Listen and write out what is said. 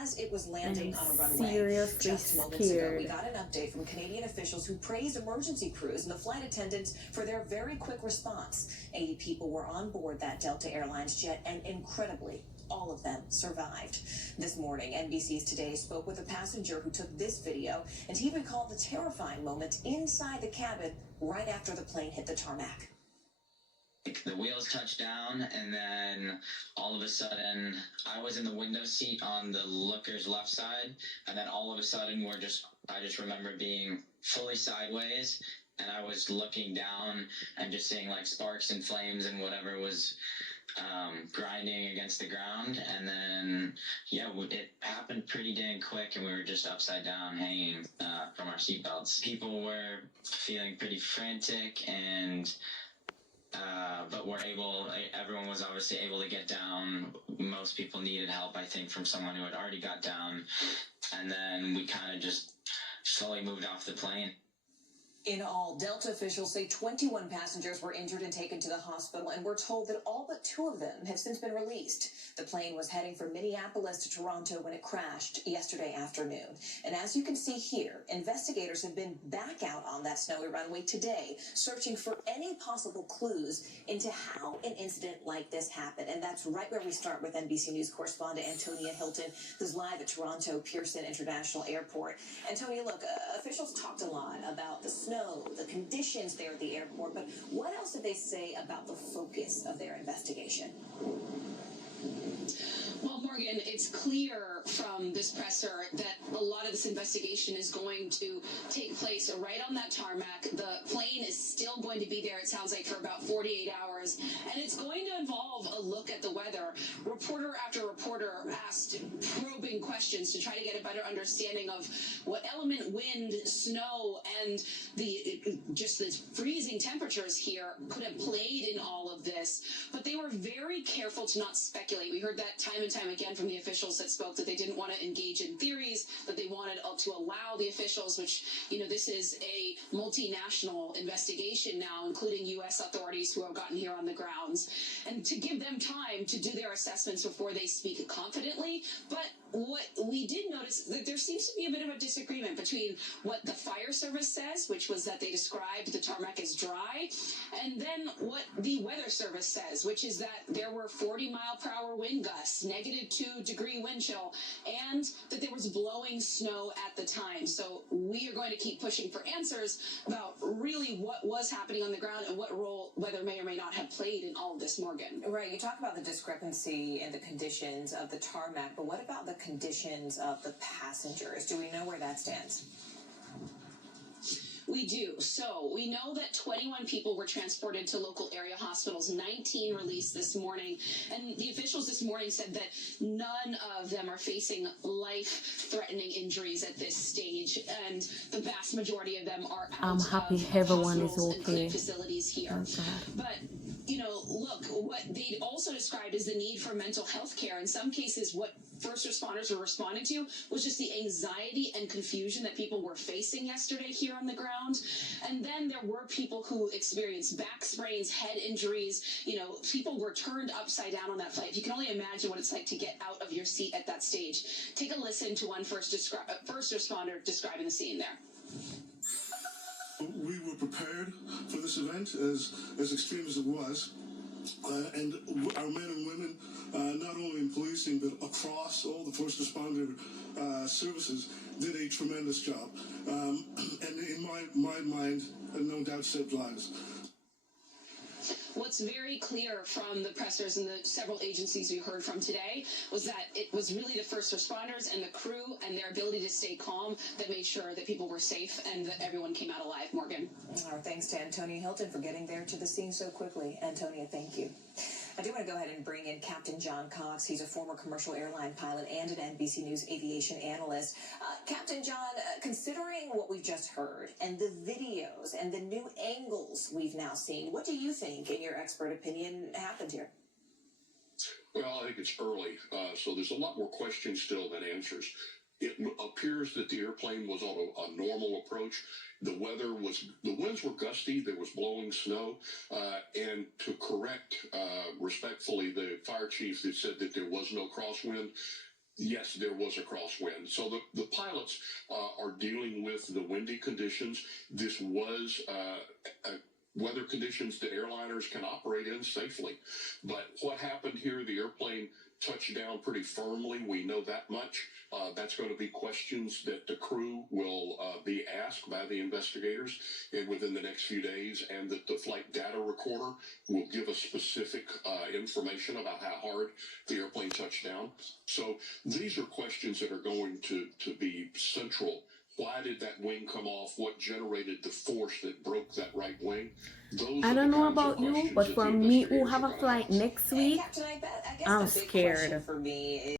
as it was landing on a runway. Just moments ago, we got an update from Canadian officials who praised emergency crews and the flight attendants for their very quick response. 80 people were on board that Delta Airlines jet, and incredibly, all of them survived. This morning, NBC's Today spoke with a passenger who took this video, and he recalled the terrifying moment inside the cabin right after the plane hit the tarmac. The wheels touched down, and then all of a sudden, I was in the window seat on the looker's left side, and then all of a sudden, I just remember being fully sideways, and I was looking down and just seeing like sparks and flames and whatever was grinding against the ground. And then, yeah, it happened pretty dang quick, and we were just upside down hanging from our seatbelts. People were feeling pretty frantic, and but everyone was obviously able to get down. Most people needed help, I think, from someone who had already got down. And then we kind of just slowly moved off the plane. In all, Delta officials say 21 passengers were injured and taken to the hospital, and we're told that all but 2 of them have since been released. The plane was heading from Minneapolis to Toronto when it crashed yesterday afternoon. And as you can see here, investigators have been back out on that snowy runway today, searching for any possible clues into how an incident like this happened. And that's right where we start with NBC News correspondent Antonia Hilton, who's live at Toronto Pearson International Airport. Antonia, look, officials talked a lot about the snow, the conditions there at the airport, but what else did they say about the focus of their investigation? Well, Morgan, it's clear from this presser that a lot of this investigation is going to take place right on that tarmac. The plane is still going to be there, it sounds like, for about 48 hours, and it's going to involve a look at the weather. Reporter after reporter asked probing questions to try to get a better understanding of what element wind, snow, and just the freezing temperatures here could have played in all of this. But they were very careful to not speculate. We heard that time and time again from the officials that spoke, that they didn't want to engage in theories, that they wanted to allow the officials, which, this is a multinational investigation now, including U.S. authorities who have gotten here on the grounds, and to give them time to do their assessments before they speak confidently. But what we did notice, that there seems to be a bit of a disagreement between what the fire service says, which was that they described the tarmac as dry, and then what the weather service says, which is that there were 40-mile-per-hour wind gusts, -2-degree wind chill, and that there was blowing snow at the time. So we are going to keep pushing for answers about really what was happening on the ground and what role weather may or may not have played in all of this, Morgan. Right, you talk about the discrepancy in the conditions of the tarmac, but what about the conditions of the passengers? Do we know where that stands? We do. So we know that 21 people were transported to local area hospitals, 19 released this morning. And the officials this morning said that none of them are facing life-threatening injuries at this stage. And the vast majority of them are out I'm happy of everyone is hospitals and okay. clinic facilities here. Oh, God. But look, what they also described is the need for mental health care. In some cases, what first responders were responding to was just the anxiety and confusion that people were facing yesterday here on the ground. And then there were people who experienced back sprains, head injuries. People were turned upside down on that flight. You can only imagine what it's like to get out of your seat at that stage. Take a listen to one first responder describing the scene there. We were prepared for this event, as extreme as it was, and our men and women, not only in policing but across all the first responder services, did a tremendous job, and in my mind, no doubt saved lives. What's very clear from the pressers and the several agencies we heard from today was that it was really the first responders and the crew and their ability to stay calm that made sure that people were safe and that everyone came out alive, Morgan. Thanks to Antonia Hilton for getting there to the scene so quickly. Antonia, thank you. I do want to go ahead and bring in Captain John Cox. He's a former commercial airline pilot and an NBC News aviation analyst. Captain John, considering what we've just heard and the videos and the new angles we've now seen, what do you think, in your expert opinion, happened here? Well, I think it's early, so there's a lot more questions still than answers. It appears that the airplane was on a normal approach. The winds were gusty, there was blowing snow, and to correct respectfully the fire chief that said that there was no crosswind, Yes, there was a crosswind. So the pilots are dealing with the windy conditions. This was weather conditions that airliners can operate in safely. But what happened here, the airplane touched down pretty firmly. We know that much. That's going to be questions that the crew will be asked by the investigators within the next few days, and that the flight data recorder will give us specific information about how hard the airplane touched down. So these are questions that are going to be central. Why did that wing come off? What generated the force that broke that right wing? Those I are don't the know kinds of about you, questions but that for the me who investigators have are a gonna flight ask. next And week, Captain, I guess I'm the big question scared. for me